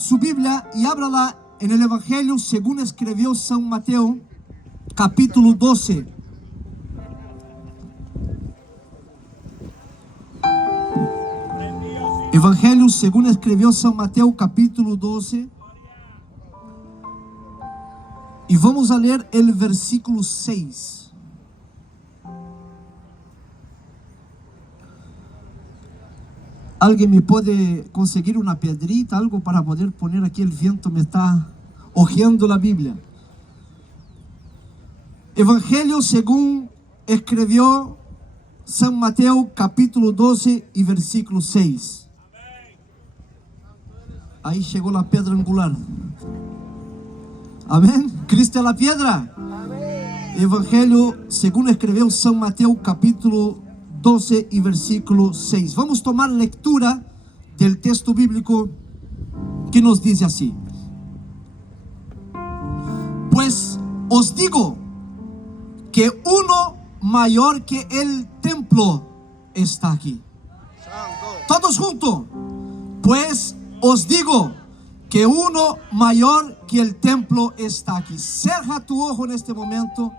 su Biblia y ábrala en el Evangelio según escribió San Mateo, capítulo 12. Evangelio según escribió San Mateo, capítulo 12. Y vamos a leer el versículo 6. ¿Alguien me puede conseguir una piedrita, algo para poder poner aquí? El viento me está hojeando la Biblia. Evangelio según escribió San Mateo, capítulo 12 y versículo 6. Ahí llegó la piedra angular. Amén. Cristo es la piedra. Amén. Evangelio según escribió San Mateo, capítulo 12 y versículo 6. Vamos a tomar lectura del texto bíblico que nos dice así: pues os digo que uno mayor que el templo está aquí. Todos juntos. Pues os digo que uno mayor que el templo está aquí. Cierra tu ojo en este momento,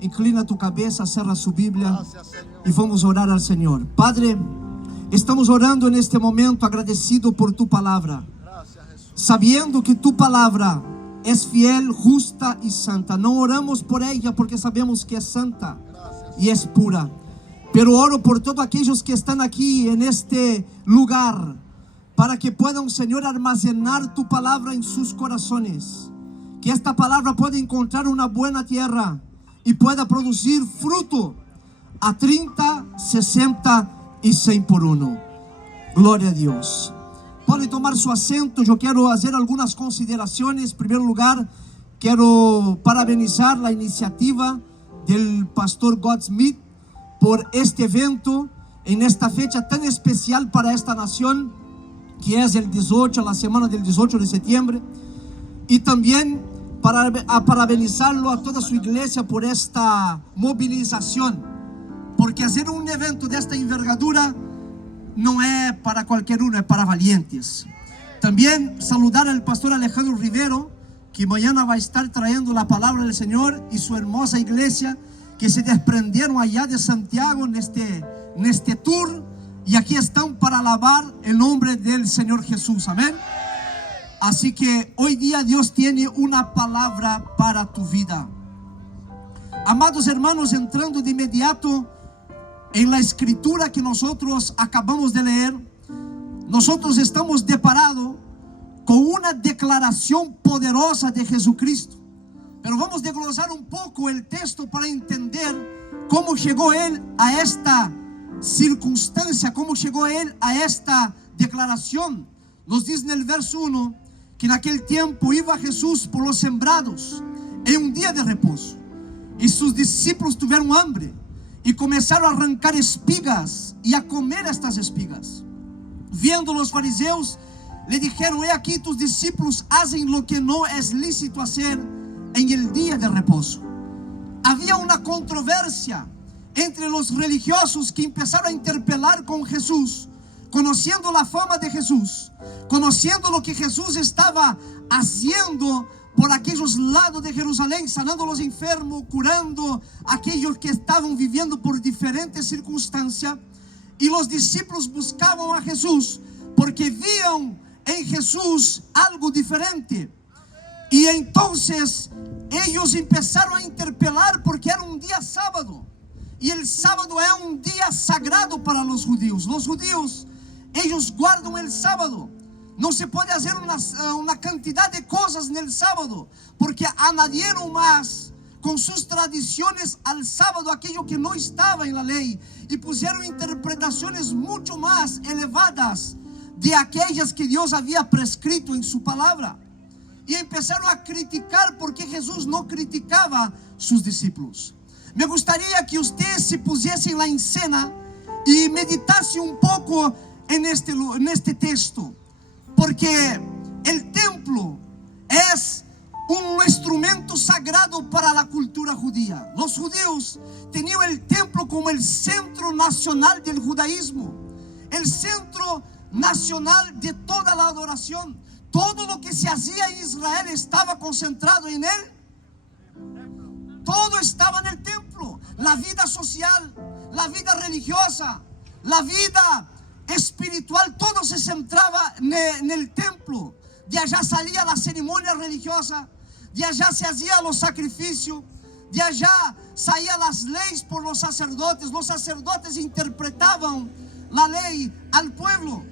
inclina tu cabeza, cierra su Biblia y vamos a orar al Señor. Padre, estamos orando en este momento agradecido por tu palabra, sabiendo que tu palabra es fiel, justa y santa. No oramos por ella porque sabemos que es santa y es pura, pero oro por todos aquellos que están aquí en este lugar, para que puedan, Señor, almacenar tu palabra en sus corazones, que esta palabra pueda encontrar una buena tierra y pueda producir fruto a 30, 60 y 100 por uno. Gloria a Dios. Pueden tomar su asiento. Yo quiero hacer algunas consideraciones. En primer lugar, quiero parabenizar la iniciativa del pastor Godsmith por este evento en esta fecha tan especial para esta nación, que es el 18, la semana del 18 de septiembre. Y también para parabenizarlo a toda su iglesia por esta movilización, porque hacer un evento de esta envergadura no es para cualquier uno, es para valientes. También saludar al pastor Alejandro Rivero, que mañana va a estar trayendo la palabra del Señor, y su hermosa iglesia que se desprendieron allá de Santiago en este tour, y aquí están para alabar el nombre del Señor Jesús. Amén. Así que hoy día Dios tiene una palabra para tu vida. Amados hermanos, entrando de inmediato en la escritura que nosotros acabamos de leer, nosotros estamos deparados con una declaración poderosa de Jesucristo. Pero vamos a desglosar un poco el texto para entender cómo llegó Él a esta circunstancia, cómo llegó Él a esta declaración. Nos dice en el verso 1 que en aquel tiempo iba Jesús por los sembrados en un día de reposo, y sus discípulos tuvieron hambre y comenzaron a arrancar espigas y a comer estas espigas. Viendo los fariseos, le dijeron: he aquí, tus discípulos hacen lo que no es lícito hacer en el día de reposo. Había una controversia entre los religiosos, que empezaron a interpelar con Jesús, conociendo la fama de Jesús, conociendo lo que Jesús estaba haciendo por aquellos lados de Jerusalén, sanando a los enfermos, curando a aquellos que estaban viviendo por diferentes circunstancias. Y los discípulos buscaban a Jesús porque vían en Jesús algo diferente. Y entonces ellos empezaron a interpelar, porque era un día sábado, y el sábado es un día sagrado para los judíos. Los judíos, ellos guardan el sábado. No se puede hacer una cantidad de cosas en el sábado, porque añadieron más con sus tradiciones al sábado aquello que no estaba en la ley, y pusieron interpretaciones mucho más elevadas de aquellas que Dios había prescrito en su palabra. Y empezaron a criticar porque Jesús no criticaba a sus discípulos. Me gustaría que usted se pusiese en la escena y meditase un poco en este texto, porque el templo es un instrumento sagrado para la cultura judía. Los judíos tenían el templo como el centro nacional del judaísmo, el centro nacional de toda la adoración. todo lo que se hacía en Israel estaba concentrado en él. Todo estaba en el templo. La vida social, la vida religiosa, la vida espiritual, todo se centraba en el templo. De allá salía la ceremonia religiosa, de allá se hacían los sacrificios, de allá salían las leyes por los sacerdotes. Los sacerdotes interpretaban la ley al pueblo.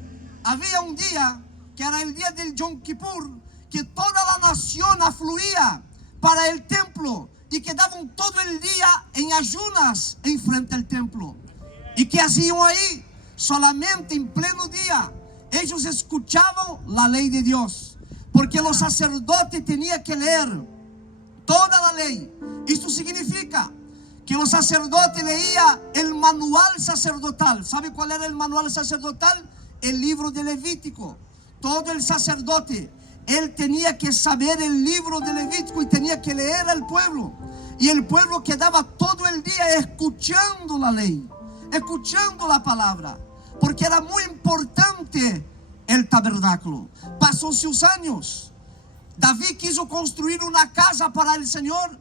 Había un día que era el día del Yom Kippur, que toda la nación afluía para el templo y quedaban todo el día en ayunas enfrente al templo. ¿Y qué hacían ahí? Solamente en pleno día ellos escuchaban la ley de Dios, porque los sacerdotes tenían que leer toda la ley. Esto significa que los sacerdotes leían el manual sacerdotal. ¿Sabe cuál era el manual sacerdotal? El libro de Levítico. Todo el sacerdote, él tenía que saber el libro de Levítico y tenía que leer al pueblo. Y el pueblo quedaba todo el día escuchando la ley, escuchando la palabra, porque era muy importante el tabernáculo. Pasó sus años. David quiso construir una casa para el Señor.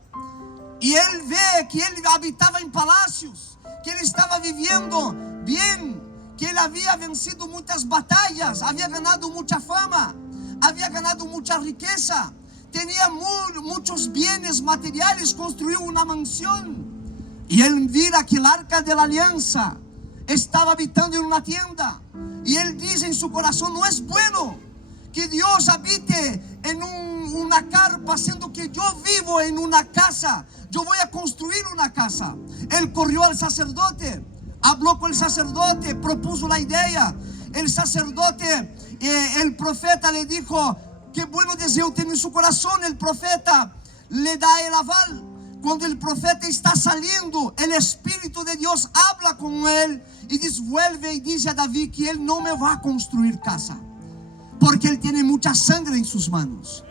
Y él ve que él habitaba en palacios, que él estaba viviendo bien, que él había vencido muchas batallas, había ganado mucha fama, había ganado mucha riqueza, tenía muchos bienes materiales, construyó una mansión. Y él mira que el arca de la alianza estaba habitando en una tienda. Y él dice en su corazón: no es bueno que Dios habite en una carpa, siendo que yo vivo en una casa. Yo voy a construir una casa. Él corrió al sacerdote, habló con el sacerdote, propuso la idea. El sacerdote, el profeta le dijo: qué bueno deseo tiene en su corazón. El profeta le da el aval. Cuando el profeta está saliendo, el Espíritu de Dios habla con él y vuelve y dice a David que él no me va a construir casa, porque él tiene mucha sangre en sus manos.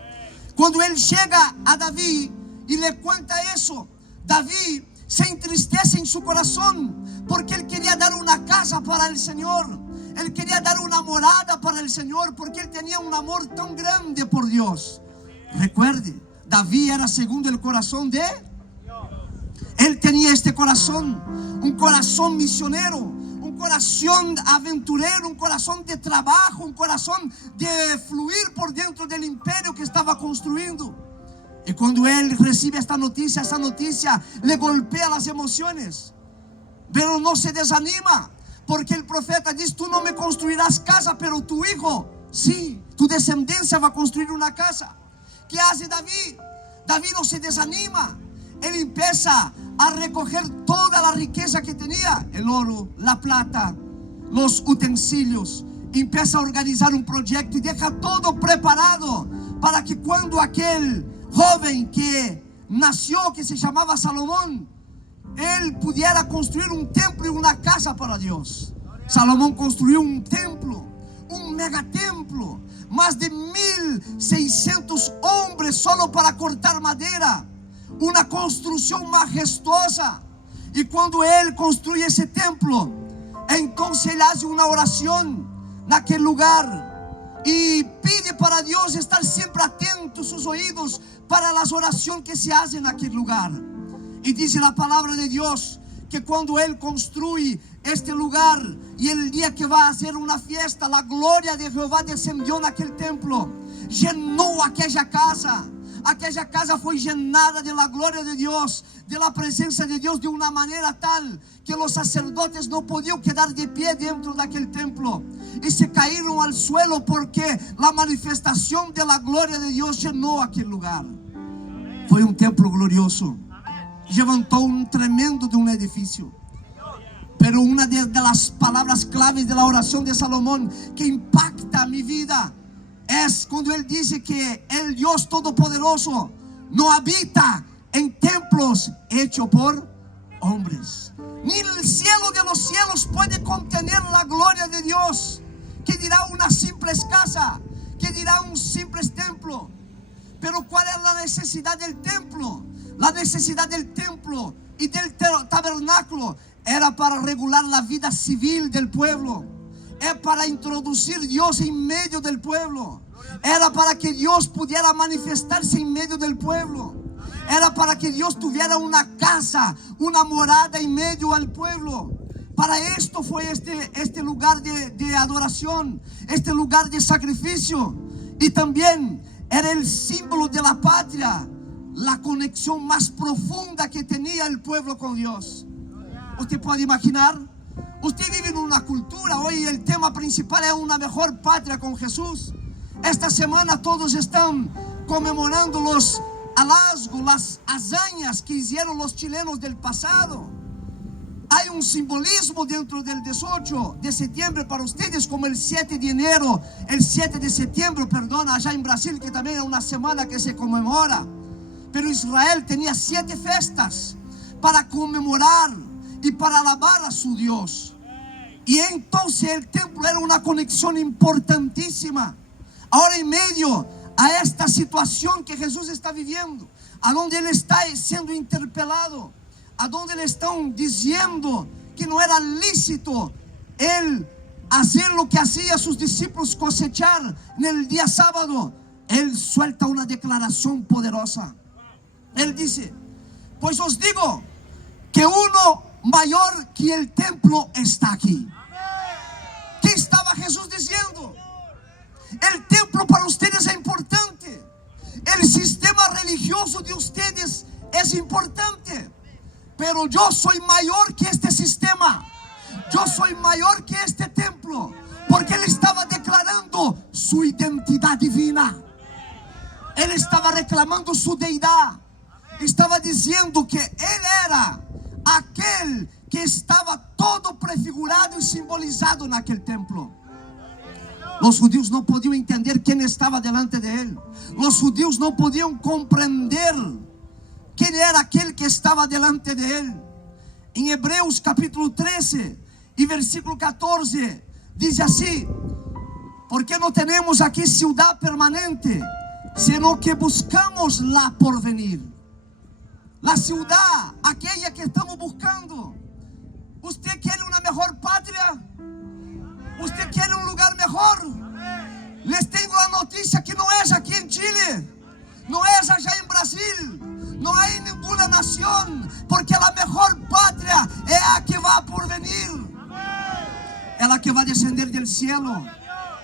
Cuando él llega a David y le cuenta eso, David se entristece en su corazón, porque él quería dar una casa para el Señor. Él quería dar una morada para el Señor, porque él tenía un amor tan grande por Dios. Recuerde, David era segundo el corazón de Dios. Él tenía este corazón, un corazón misionero, un corazón aventurero, un corazón de trabajo, un corazón de fluir por dentro del imperio que estaba construyendo. Y cuando él recibe esta noticia le golpea las emociones, pero no se desanima, porque el profeta dice: tú no me construirás casa, pero tu hijo, sí, tu descendencia va a construir una casa. ¿Qué hace David? David no se desanima. Él empieza a recoger toda la riqueza que tenía, el oro, la plata, los utensilios. Empieza a organizar un proyecto y deja todo preparado para que cuando aquel joven que nació, que se llamaba Salomón, él pudiera construir un templo y una casa para Dios. Salomón construyó un templo, un megatemplo, más de 1,600 hombres solo para cortar madera. Una construcción majestuosa. Y cuando él construye ese templo, entonces él hace una oración en aquel lugar y pide para Dios estar siempre atentos sus oídos para las oraciones que se hacen en aquel lugar. Y dice la palabra de Dios que cuando él construye este lugar y el día que va a hacer una fiesta, la gloria de Jehová descendió en aquel templo, llenó aquella casa. Aquella casa fue llenada de la gloria de Dios, de la presencia de Dios, de una manera tal que los sacerdotes no podían quedar de pie dentro de aquel templo y se cayeron al suelo, porque la manifestación de la gloria de Dios llenó aquel lugar. Fue un templo glorioso. Levantó un tremendo de un edificio. Pero una de las palabras claves de la oración de Salomón que impacta mi vida es cuando él dice que el Dios Todopoderoso no habita en templos hechos por hombres. Ni el cielo de los cielos puede contener la gloria de Dios. ¿Qué dirá una simple casa? ¿Qué dirá un simple templo? Pero ¿cuál es la necesidad del templo? La necesidad del templo y del tabernáculo era para regular la vida civil del pueblo. es para introducir Dios en medio del pueblo. Era para que Dios pudiera manifestarse en medio del pueblo. Era para que Dios tuviera una casa, una morada en medio al pueblo. Para esto fue este lugar de adoración, este lugar de sacrificio. Y también era el símbolo de la patria, la conexión más profunda que tenía el pueblo con Dios. ¿Usted puede imaginar? Usted vive en una cultura, hoy el tema principal es una mejor patria con Jesús. Esta semana todos están conmemorando los hallazgos, las hazañas que hicieron los chilenos del pasado. Hay un simbolismo dentro del 18 de septiembre para ustedes, como el 7 de enero, el 7 de septiembre, perdón, allá en Brasil, que también es una semana que se conmemora. Pero Israel tenía 7 fiestas para conmemorar y para alabar a su Dios. Y entonces el templo era una conexión importantísima. Ahora, en medio a esta situación que Jesús está viviendo, a donde Él está siendo interpelado, a donde le están diciendo que no era lícito Él hacer lo que hacía sus discípulos, cosechar en el día sábado, Él suelta una declaración poderosa. Él dice: pues os digo que uno mayor que el templo está aquí. ¿Qué estaba Jesús diciendo? El templo para ustedes es importante. El sistema religioso de ustedes es importante. Pero yo soy mayor que este sistema. Yo soy mayor que este templo. Porque Él estaba declarando su identidad divina. Él estaba reclamando su deidad. Estaba diciendo que Él era aquel que estaba todo prefigurado y simbolizado en aquel templo. Los judíos no podían entender quién estaba delante de Él. Los judíos no podían comprender quién era aquel que estaba delante de Él. En Hebreos capítulo 13 y versículo 14 dice así: porque no tenemos aquí ciudad permanente, sino que buscamos la porvenir. La ciudad, aquella que estamos buscando. ¿Usted quiere una mejor patria? ¿Usted quiere un lugar mejor? Les tengo la noticia que no es aquí en Chile, no es allá en Brasil, no hay ninguna nación, porque la mejor patria es la que va por venir, es la que va a descender del cielo,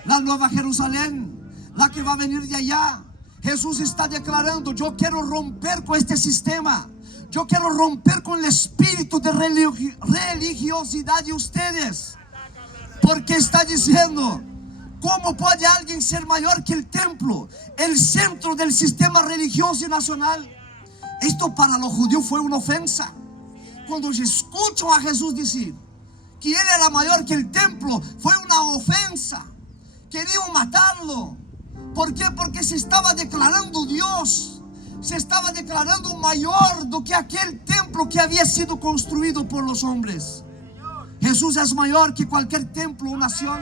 la nueva Jerusalén, la que va a venir de allá. Jesús está declarando: yo quiero romper con este sistema, yo quiero romper con el espíritu de religiosidad de ustedes. Porque está diciendo: ¿cómo puede alguien ser mayor que el templo, el centro del sistema religioso y nacional? Esto para los judíos fue una ofensa. Cuando escuchan a Jesús decir que Él era mayor que el templo, fue una ofensa. Querían matarlo. ¿Por qué? Porque se estaba declarando Dios. Se estaba declarando mayor do que aquel templo que había sido construido por los hombres. Jesús es mayor que cualquier templo o nación.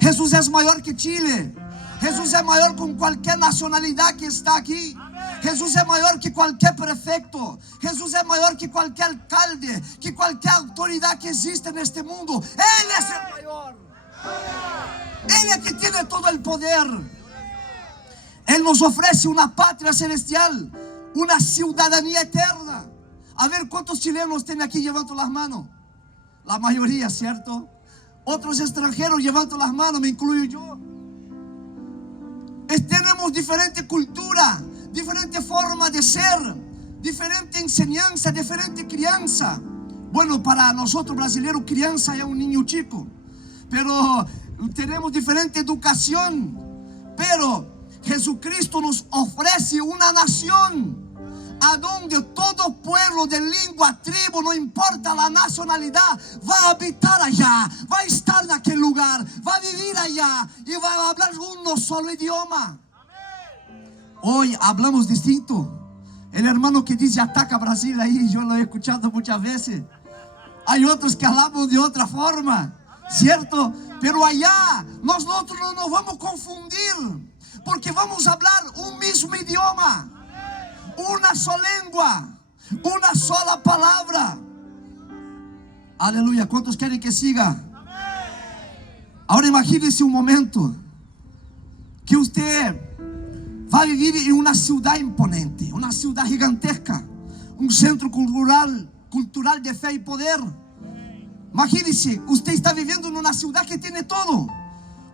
Jesús es mayor que Chile. Jesús es mayor con cualquier nacionalidad que está aquí. Jesús es mayor que cualquier prefecto. Jesús es mayor que cualquier alcalde, que cualquier autoridad que existe en este mundo. Él es el mayor. Él es el que tiene todo el poder. Él nos ofrece una patria celestial, una ciudadanía eterna. A ver cuántos chilenos tienen aquí llevando las manos. La mayoría, ¿cierto? Otros extranjeros llevando las manos, me incluyo yo. Tenemos diferente cultura, diferente forma de ser, diferente enseñanza, diferente crianza. Bueno, para nosotros brasileños, crianza es un niño chico, pero tenemos diferente educación. Pero Jesucristo nos ofrece una nación a donde todo pueblo de lengua, tribu, no importa la nacionalidad, va a habitar allá, va a estar en aquel lugar, va a vivir allá y va a hablar un solo idioma. Hoy hablamos distinto. El hermano que dice ataca Brasil ahí, yo lo he escuchado muchas veces. Hay otros que hablamos de otra forma, ¿cierto? Pero allá nosotros no nos vamos a confundir, porque vamos a hablar un mismo idioma, una sola lengua, una sola palabra. Aleluya. ¿Cuántos quieren que siga? Ahora imagínese un momento que usted va a vivir en una ciudad imponente, una ciudad gigantesca, un centro cultural de fe y poder. Imagínese, usted está viviendo en una ciudad que tiene todo,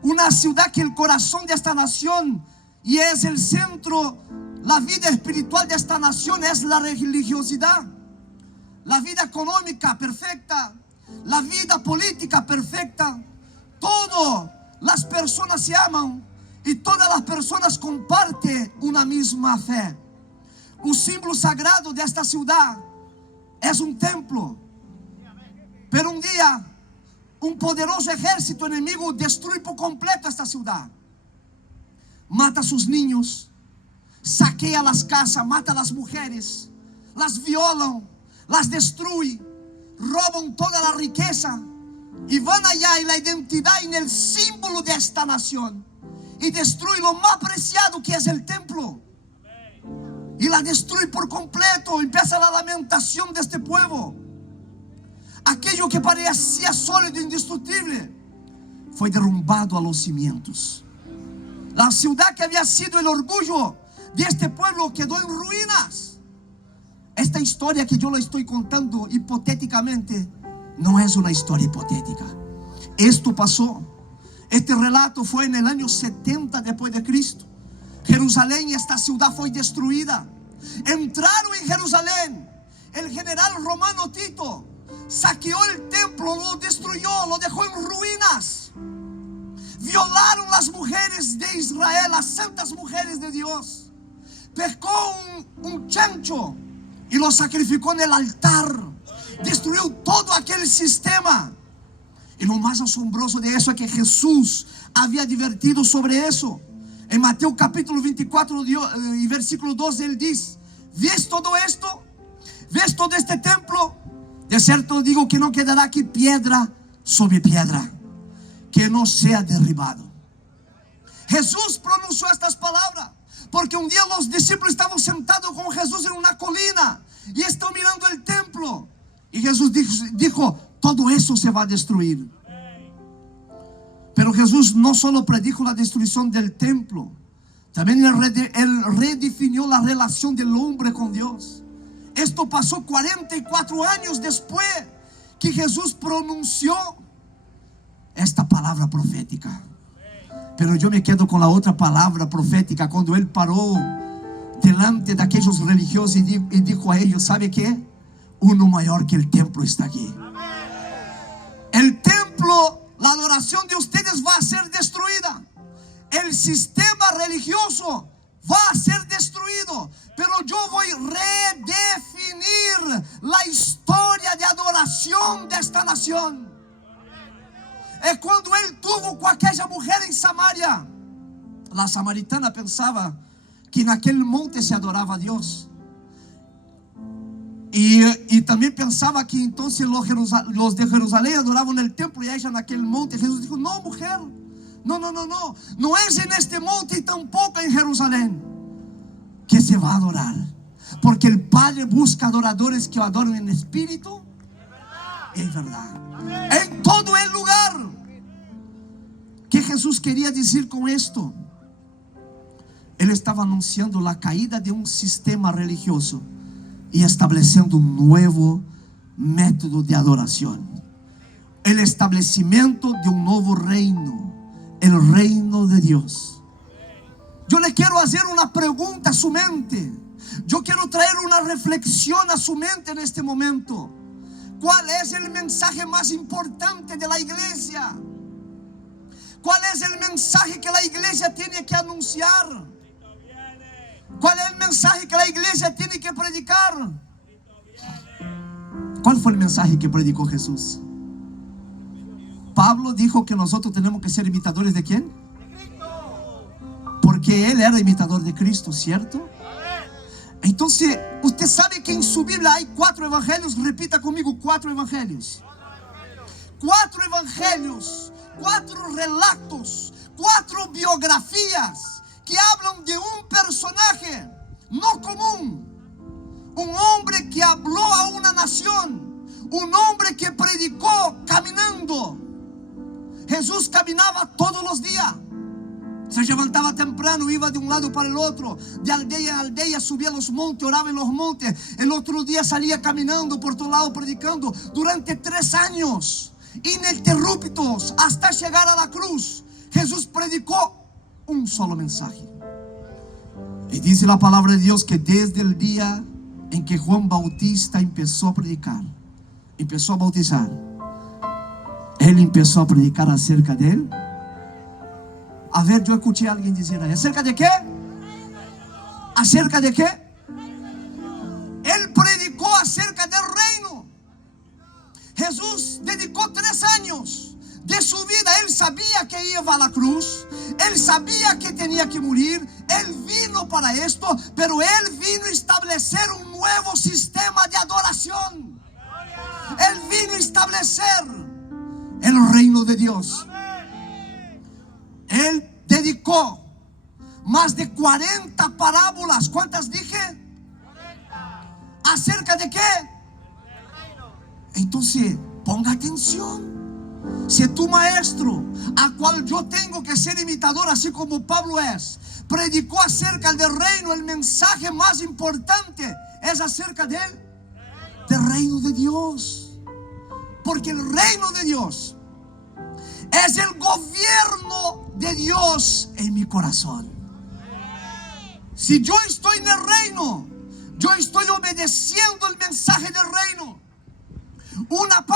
una ciudad que es el corazón de esta nación y es el centro. La vida espiritual de esta nación es la religiosidad, la vida económica perfecta, la vida política perfecta. Todas las personas se aman y todas las personas comparten una misma fe. Un símbolo sagrado de esta ciudad es un templo. Pero un día un poderoso ejército enemigo destruye por completo esta ciudad. Mata a sus niños, saquea las casas, mata a las mujeres, las violan, las destruye, roban toda la riqueza y van allá en la identidad, en el símbolo de esta nación, y destruye lo más preciado que es el templo, y la destruye por completo. Empieza la lamentación de este pueblo. Aquello que parecía sólido e indestructible fue derrumbado a los cimientos. La ciudad que había sido el orgullo de este pueblo quedó en ruinas. Esta historia que yo le estoy contando hipotéticamente no es una historia hipotética. Esto pasó. Este relato fue en el año 70 después de Cristo. Jerusalén, esta ciudad fue destruida. Entraron en Jerusalén. El general romano Tito saqueó el templo, lo destruyó, lo dejó en ruinas. Violaron las mujeres de Israel, las santas mujeres de Dios. Pescó un chancho y lo sacrificó en el altar. Destruyó todo aquel sistema. Y lo más asombroso de eso es que Jesús había advertido sobre eso. En Mateo capítulo 24 y versículo 12 él dice: ¿ves todo esto? ¿Ves todo este templo? De cierto digo que no quedará aquí piedra sobre piedra que no sea derribado. Jesús pronunció estas palabras porque un día los discípulos estaban sentados con Jesús en una colina y están mirando el templo. Y Jesús dijo: todo eso se va a destruir. Pero Jesús no solo predijo la destrucción del templo, también él redefinió la relación del hombre con Dios. Esto pasó 44 años después que Jesús pronunció esta palabra profética. Pero yo me quedo con la otra palabra profética cuando él paró delante de aquellos religiosos y dijo a ellos: ¿sabe qué? Uno mayor que el templo está aquí. El templo, la adoración de ustedes va a ser destruida. El sistema religioso va a ser destruido. Pero yo voy a redefinir la historia de adoración de esta nación. Es cuando él tuvo con aquella mujer en Samaria. La samaritana pensaba que en aquel monte se adoraba a Dios. Y también pensaba que entonces los de Jerusalén adoraban el templo y ella en aquel monte. Jesús dijo: no, mujer, no es en este monte y tampoco en Jerusalén que se va a adorar, porque el Padre busca adoradores que adoren en espíritu y en verdad. En todo el lugar. ¿Qué Jesús quería decir con esto? Él estaba anunciando la caída de un sistema religioso y estableciendo un nuevo método de adoración. El establecimiento de un nuevo reino, el reino de Dios. Yo le quiero hacer una pregunta a su mente. Yo quiero traer una reflexión a su mente en este momento. ¿Cuál es el mensaje más importante de la iglesia? ¿Cuál es el mensaje que la iglesia tiene que anunciar? ¿Cuál es el mensaje que la iglesia tiene que predicar? ¿Cuál fue el mensaje que predicó Jesús? Pablo dijo que nosotros tenemos que ser imitadores ¿de quién? Porque él era imitador de Cristo, ¿cierto? Entonces, usted sabe que en su Biblia hay 4 evangelios. Repita conmigo: 4 evangelios. 4 evangelios, 4 relatos, 4 biografías que hablan de un personaje no común. Un hombre que habló a una nación. Un hombre que predicó caminando. Jesús caminaba todos los días. Se levantaba temprano, iba de un lado para el otro, de aldea a aldea, subía a los montes, oraba en los montes. El otro día salía caminando por todo lado, predicando. Durante 3 años, ininterruptos, hasta llegar a la cruz, Jesús predicó un solo mensaje. Y dice la palabra de Dios que desde el día en que Juan Bautista empezó a predicar, empezó a bautizar, él empezó a predicar acerca de él. A ver, yo escuché a alguien decir ahí, ¿acerca de qué? ¿Acerca de qué? Él predicó acerca del reino. Jesús dedicó 3 años de su vida. Él sabía que iba a la cruz, él sabía que tenía que morir, él vino para esto, pero él vino a establecer un nuevo sistema de adoración. Él vino a establecer el reino de Dios. Él dedicó más de 40 parábolas. ¿Cuántas dije? 40. ¿Acerca de qué? Entonces, ponga atención. Si tu maestro, a cual yo tengo que ser imitador, así como Pablo es, predicó acerca del reino, el mensaje más importante es acerca del reino de Dios. Porque el reino de Dios es el gobierno de Dios en mi corazón. Si yo estoy en el reino, yo estoy obedeciendo el mensaje del reino. Una